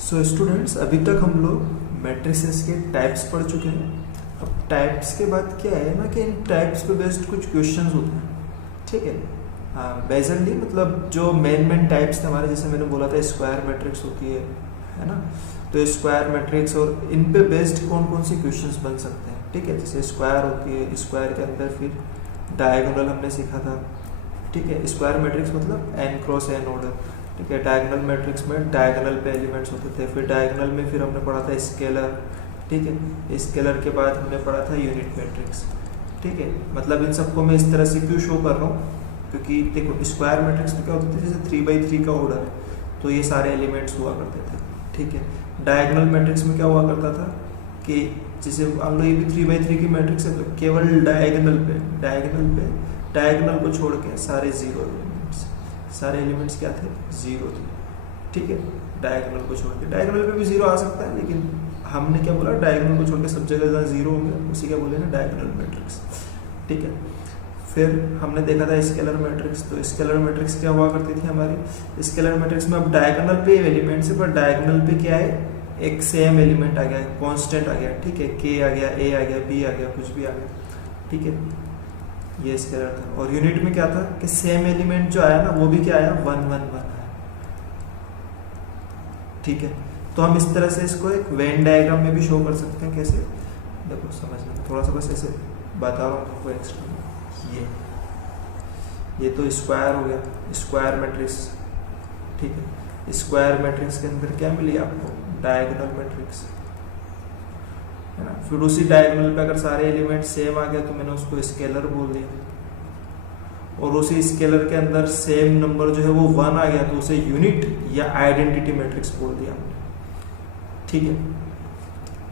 So students, अभी तक हम लोग मैट्रिसेस के टाइप्स पढ़ चुके हैं। अब टाइप्स के बाद क्या है ना कि इन टाइप्स पे बेस्ड कुछ क्वेश्चंस होते हैं, ठीक है। बेसिकली मतलब जो मेन टाइप्स थे हमारे, जैसे मैंने बोला था स्क्वायर मैट्रिक्स होती है ना। तो स्क्वायर मैट्रिक्स और इन पे बेस्ड कौन कौन सी क्वेश्चंस बन सकते हैं, ठीक है। जैसे स्क्वायर होती है, स्क्वायर के अंदर फिर डायगोनल हमने सीखा था, ठीक है। स्क्वायर मैट्रिक्स मतलब n क्रॉस n ऑर्डर, ठीक है। डायगोनल मैट्रिक्स में डायगोनल पे एलिमेंट्स होते थे। फिर डायगोनल में फिर हमने पढ़ा था स्केलर, ठीक है। स्केलर के बाद हमने पढ़ा था यूनिट मैट्रिक्स, ठीक है। मतलब इन सबको मैं इस तरह से क्यों शो कर रहा हूँ, क्योंकि देखो स्क्वायर मैट्रिक्स में क्या होता था, जैसे 3x3 का ऑर्डर है तो ये सारे एलिमेंट्स हुआ करते थे, ठीक है। डायगोनल मैट्रिक्स में क्या हुआ करता था कि जैसे हम लोग ये भी 3x3 की मैट्रिक्स है, तो केवल डायगोनल को छोड़ के सारे सारे एलिमेंट्स क्या थे, जीरो थे, ठीक है। डायगोनल को छोड़ के, डायगोनल पे भी जीरो आ सकता है, लेकिन हमने क्या बोला, डायगोनल को छोड़ के सब जगह जहाँ जीरो हो गया उसी क्या बोले ना, डायगोनल मैट्रिक्स, ठीक है। फिर हमने देखा था स्केलर मैट्रिक्स। तो स्केलर मैट्रिक्स क्या हुआ करती थी हमारी, स्केलर मैट्रिक्स में अब डायगोनल पे एलिमेंट्स है, पर डायगोनल पे क्या है, एक सेम एलिमेंट आ गया, कांस्टेंट आ गया, ठीक है। के आ गया, ए आ गया, बी आ गया, कुछ भी आ गया, ठीक है। ये स्केलर था। और यूनिट में क्या था कि सेम एलिमेंट जो आया ना वो भी क्या आया, 1 1 1 आया, ठीक है। तो हम इस तरह से इसको एक वेन डायग्राम में भी शो कर सकते हैं। कैसे, देखो समझना, थोड़ा सा बस ऐसे बता रहा हूँ तुमको एक्स्ट्रा। ये तो स्क्वायर हो गया, स्क्वायर मैट्रिक्स, ठीक है। स्क्वायर मैट्रिक्स के अंदर क्या मिली आपको, डायगोनल मैट्रिक्स, है ना। फिर उसी डायगोनल पे अगर सारे एलिमेंट सेम आ गए तो मैंने उसको स्केलर बोल दिया, और उसी स्केलर के अंदर सेम नंबर जो है वो 1 आ गया तो उसे यूनिट या आइडेंटिटी मैट्रिक्स बोल दिया हमने, ठीक है,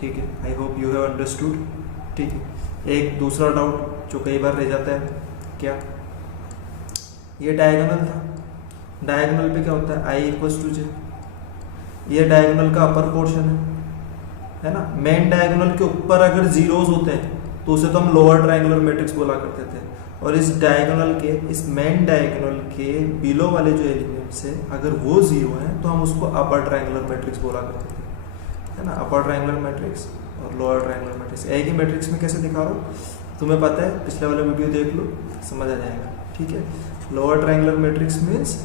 ठीक है। I hope you have understood, ठीक है। एक दूसरा डाउट जो कई बार रह जाता है, क्या, ये डायगोनल था, डायगोनल पे क्या होता है, आई इक्वल्स टू जे, ये डायगोनल का अपर पोर्शन है ना। मेन डायगोनल के ऊपर अगर जीरोस होते हैं तो उसे तो हम लोअर ट्रायंगुलर मैट्रिक्स बोला करते थे, और इस डायगोनल के, इस मेन डायगोनल के बिलो वाले जो एलिमेंट्स है अगर वो जीरो हैं तो हम उसको अपर ट्रायंगुलर मैट्रिक्स बोला करते थे, है ना। अपर ट्रायंगुलर मैट्रिक्स और लोअर ट्रायंगुलर मैट्रिक्स। एक ही मैट्रिक्स में कैसे दिखा रहा हूँ तुम्हें पता है, पिछले वाला वीडियो देख लो, समझ आ जाएगा, ठीक है। लोअर ट्रायंगुलर मैट्रिक्स मीन्स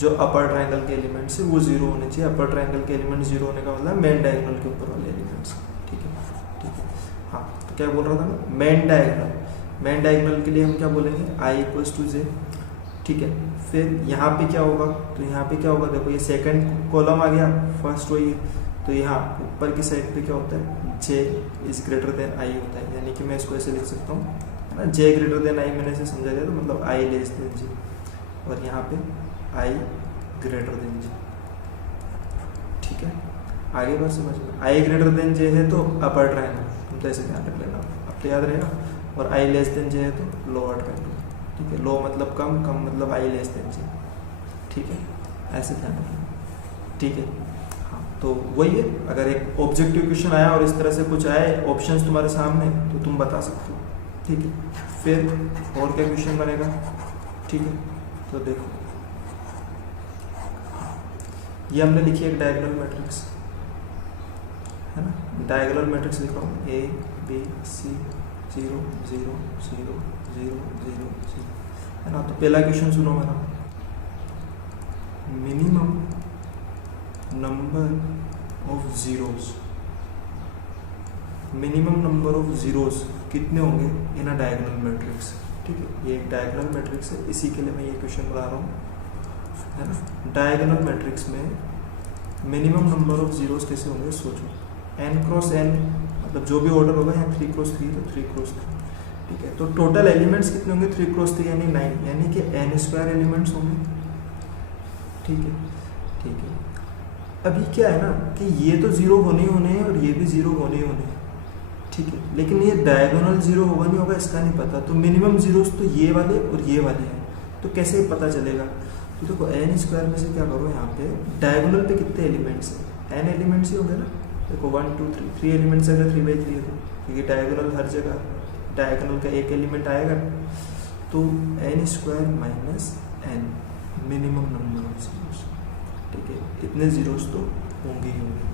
जो अपर ट्रायंगल के एलिमेंट्स है वो जीरो होने चाहिए। अपर ट्रायंगल के एलिमेंट जीरो होने का मतलब मेन डायगोनल के ऊपर वाले एलिमेंट्स, ठीक है, ठीक है। हाँ, तो क्या बोल रहा था मैं, मेन डायगोनल, मेन डायगोनल के लिए हम क्या बोलेंगे, आई इक्वल्स टू जे, ठीक है। फिर यहाँ पे क्या होगा, तो यहाँ पे क्या होगा, देखो ये सेकंड कॉलम आ गया, फर्स्ट वही है, तो यहाँ ऊपर की साइड पे क्या होता है, जे इज ग्रेटर देन आई होता है, यानी कि मैं इसको ऐसे लिख सकता हूँ, है ना। जे ग्रेटर देन आई मैंने ऐसे समझा दिया, तो मतलब आई लेस देन जे, और यहाँ पे आई ग्रेटर देन जे, ठीक है। आगे बात समझ में, आई ग्रेटर देन जे है तो अपर ट्रायंगल, तुम तो ऐसे ध्यान रख लेना, अब तो याद रहेगा। और आई लेस देन जे है तो लोअर ट्रायंगल, ठीक है। लो मतलब कम, कम मतलब आई लेस देन जे, ठीक है, ऐसे ध्यान रखना, ठीक है। हाँ, तो वही है, अगर एक ऑब्जेक्टिव क्वेश्चन आया और इस तरह से कुछ आए ऑप्शंस तुम्हारे सामने तो तुम बता सकते हो, ठीक है। फिर और क्या क्वेश्चन बनेगा, ठीक है। तो देखो ये हमने लिखी एक डायगोनल मैट्रिक्स, है ना। डायगोनल मैट्रिक्स लिखा हूँ ए बी सी 0 0 0 0 0 0, है ना। तो पहला क्वेश्चन सुनो मेरा, minimum number of zeros, minimum number of zeros कितने होंगे इन अ डायगोनल मैट्रिक्स, ठीक है। ये एक डायगोनल मैट्रिक्स है, इसी के लिए मैं ये क्वेश्चन बना रहा हूँ, है ना। डायगोनल मैट्रिक्स में मिनिमम नंबर ऑफ जीरोस कैसे होंगे, सोचो। n क्रॉस n मतलब जो भी ऑर्डर होगा, यहाँ 3 क्रॉस 3 तो 3 क्रॉस 3, ठीक है। तो टोटल एलिमेंट्स कितने होंगे, 3 क्रॉस 3 यानी 9, यानी कि n स्क्वायर एलिमेंट्स होंगे, ठीक है, ठीक है। अभी क्या है ना कि ये तो जीरो होने ही होने हैं और ये भी जीरो होने ही होने हैं, ठीक है। लेकिन ये डायगोनल जीरो होगा नहीं होगा इसका नहीं पता, तो मिनिमम जीरोस तो ये वाले और ये वाले हैं, तो कैसे पता चलेगा। तो देखो एन स्क्वायर में से क्या करो, यहाँ पे डायगोनल पे कितने एलिमेंट्स हैं, एन एलिमेंट्स ही होंगे ना। देखो 1 2 3 3 एलिमेंट्स अगर 3x3 है तो, क्योंकि डायगोनल हर जगह डायगोनल का एक एलिमेंट आएगा, तो n square minus n minimum number of zeros, ठीक है, इतने जीरोस तो होंगे ही होंगे।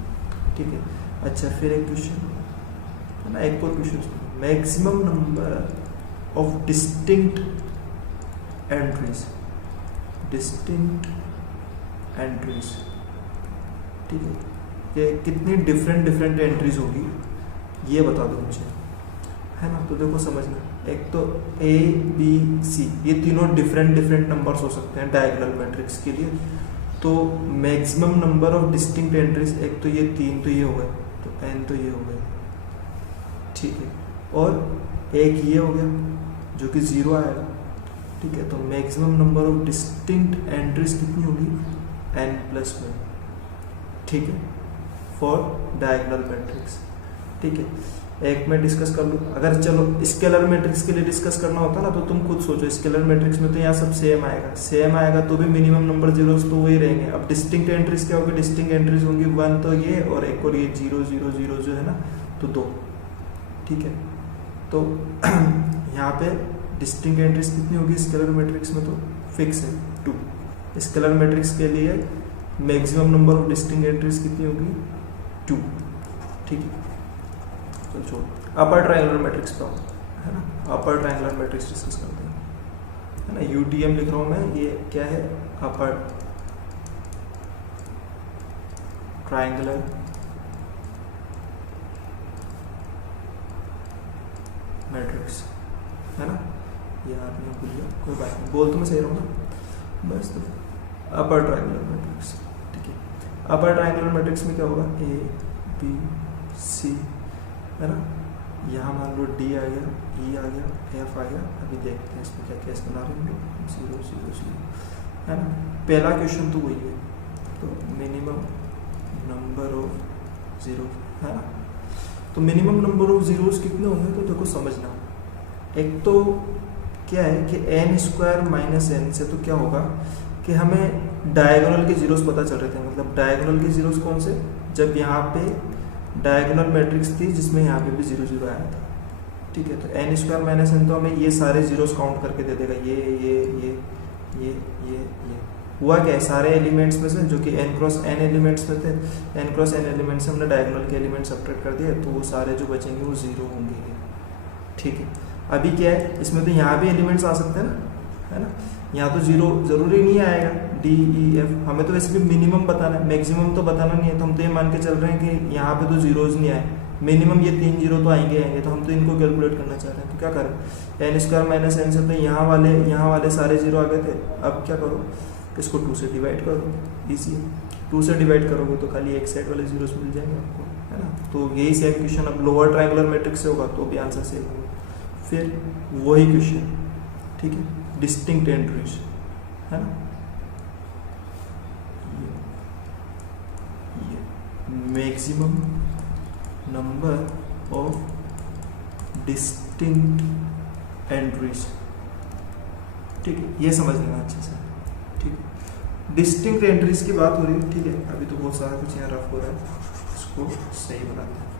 ठीक है, अच्छा फिर एक क्वेश्चन है ना, एक और question, maximum number of distinct entries, distinct entries, ठीक है, कि कितनी डिफरेंट डिफरेंट एंट्रीज होगी ये बता दो मुझे, है ना। तो देखो समझना, एक तो ए बी सी ये तीनों डिफरेंट डिफरेंट नंबर्स हो सकते हैं डायगोनल मैट्रिक्स के लिए। तो maximum number of distinct entries, एक तो ये 3 तो ये हो गए, तो n तो ये हो गए, ठीक है, और एक ये हो गया जो कि 0 आएगा, ठीक है। तो maximum number of distinct entries कितनी होगी, n+1, ठीक है, फॉर डायगोनल मैट्रिक्स, ठीक है। एक मैं डिस्कस कर लूँ, अगर चलो स्केलर मैट्रिक्स के लिए डिस्कस करना होता ना, तो तुम खुद सोचो, स्केलर मैट्रिक्स में तो यहाँ सब सेम आएगा तो भी मिनिमम नंबर जीरोस तो वही रहेंगे। अब डिस्टिंक्ट एंट्रीज क्या होगी, डिस्टिंक्ट एंट्रीज होंगी 1 तो ये, और एक और ये 0 0 0 जो है ना, तो 2, ठीक है। तो यहाँ पे डिस्टिंक्ट एंट्रीज कितनी होगी स्केलर मैट्रिक्स में, तो फिक्स है 2। स्केलर मैट्रिक्स के लिए maximum number of distinct entries कितनी होगी, 2, ठीक है। चलो छोड़, अपर ट्रायंगुलर मैट्रिक्स का है ना, अपर ट्रायंगुलर मैट्रिक्स डिस्कस करते हैं, है ना। यूटीएम लिख रहा हूँ मैं, ये क्या है, अपर ट्रायंगुलर मैट्रिक्स, है ना। ये आपने भूल गया, कोई बात नहीं, बोल तो मैं सही रहा हूँ ना, बस। तो अपर ट्रायंगुलर मैट्रिक्स, ठीक है। अपर ट्रायंगुलर मैट्रिक्स में क्या होगा, ए बी सी, है ना। यहाँ मान लो डी आ गया, ई आ गया, एफ आ गया। अभी देखते हैं इसमें क्या केस बना रहे हैं, 0 0 0, है ना। पहला क्वेश्चन तो वही है, तो मिनिमम नंबर ऑफ जीरो, है ना। तो मिनिमम नंबर ऑफ जीरोस कितने होंगे, तो देखो समझना, एक तो क्या है कि n² - n से तो क्या होगा कि हमें डायगोनल के जीरोस पता चल रहे थे, मतलब डायगोनल के जीरोस कौन से, जब यहाँ पे डायगोनल मैट्रिक्स थी जिसमें यहाँ पे भी 0 0 आया था, ठीक है। तो n² - n तो हमें ये सारे जीरोस काउंट करके दे देगा, ये हुआ क्या है, सारे एलिमेंट्स में से जो कि n×n एलिमेंट्स में थे, n×n एलिमेंट्स से हमने डायगोनल के एलिमेंट सब्ट्रैक्ट कर दिए, तो वो सारे जो बचेंगे वो 0 होंगे, ठीक है। अभी क्या है, इसमें तो यहाँ भी एलिमेंट्स आ सकते हैं ना, है ना। यहाँ तो 0 जरूरी नहीं आएगा, डी ई एफ, हमें तो वैसे भी मिनिमम बताना है, मैक्सिमम तो बताना नहीं है। तो हम तो ये मान के चल रहे हैं कि यहाँ पे तो जीरोज नहीं आए, मिनिमम ये 3 0 तो आएंगे, तो हम तो इनको कैलकुलेट करना चाह रहे हैं। तो क्या करें, n² - n से तो यहाँ वाले सारे 0 आ गए थे। अब क्या करो, इसको 2 से डिवाइड कर दो, ईजी है। 2 से डिवाइड करोगे तो खाली एक साइड वाले जीरोस मिल जाएंगे आपको, है ना। तो यही सेम क्वेश्चन अब लोअर ट्रायंगुलर मैट्रिक्स से होगा तो भी आंसर सेम होगा। फिर वही क्वेश्चन, ठीक है, डिस्टिंक्ट एंट्रीज, है ना। Maximum number of distinct entries, ठीक है, ये समझ लेना अच्छे से, ठीक है। डिस्टिंक्ट एंट्रीज की बात हो रही है, ठीक है। अभी तो बहुत सारा कुछ यहाँ रफ हो रहा है, इसको सही बनाते हैं,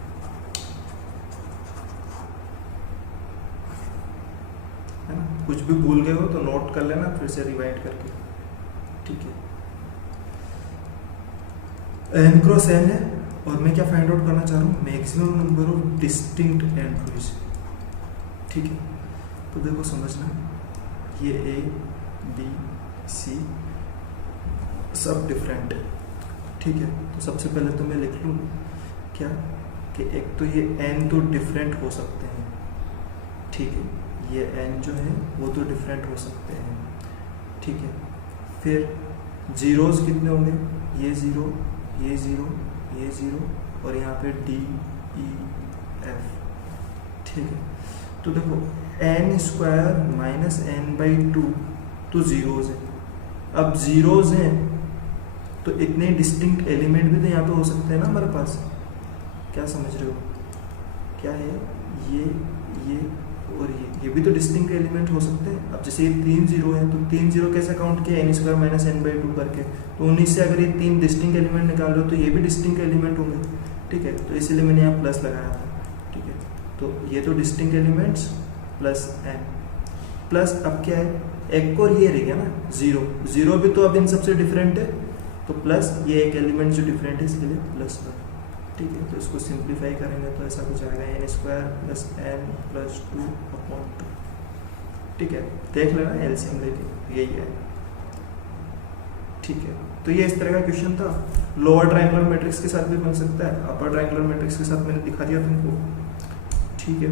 है ना। कुछ भी भूल गए हो तो नोट कर लेना, फिर से रिवाइंड करके, ठीक है। n×n है, और मैं क्या फाइंड आउट करना चाह रहा हूँ, maximum number of distinct entries, ठीक है। तो देखो समझना, ये ए बी सी सब डिफरेंट है, ठीक है। तो सबसे पहले तो मैं लिख लूँ क्या, कि एक तो ये n तो डिफरेंट हो सकते हैं, ठीक है, ये n जो है वो तो डिफरेंट हो सकते हैं, ठीक है। फिर जीरोस कितने होंगे, ये 0 ये 0 ये 0 और यहाँ पे D E F, ठीक है। तो देखो n² - n/2 तो जीरोस है। अब जीरोस हैं तो इतने डिस्टिंक्ट एलिमेंट भी तो यहाँ पे हो सकते हैं ना हमारे पास, क्या समझ रहे हो, क्या है ये और ये भी तो डिस्टिंक्ट एलिमेंट हो सकते हैं। अब जैसे ये 3 0 है, तो 3 0 कैसे काउंट किया, n² - n/2 करके, तो 19 से अगर ये 3 डिस्टिंक्ट एलिमेंट निकाल लो तो ये भी डिस्टिंक्ट एलिमेंट होंगे, ठीक है। तो इसीलिए मैंने यहाँ प्लस लगाया था, ठीक है। तो ये तो distinct elements plus n plus, अब क्या है, एक और ये रह गया ना 0 भी तो अब इन सबसे डिफरेंट है, तो प्लस ये एक एलिमेंट जो डिफरेंट है इसके लिए प्लस 1, ठीक है। तो इसको सिंप्लीफाई करेंगे तो ऐसा कुछ आएगा n square plus n plus 2/2, ठीक है। देख लेना एलसीएम लेके, यही है, ठीक है। तो ये इस तरह का क्वेश्चन था। लोअर ट्रायंगुलर मैट्रिक्स के साथ भी बन सकता है, अपर ट्रायंगुलर मैट्रिक्स के साथ मैंने दिखा दिया तुमको, ठीक है।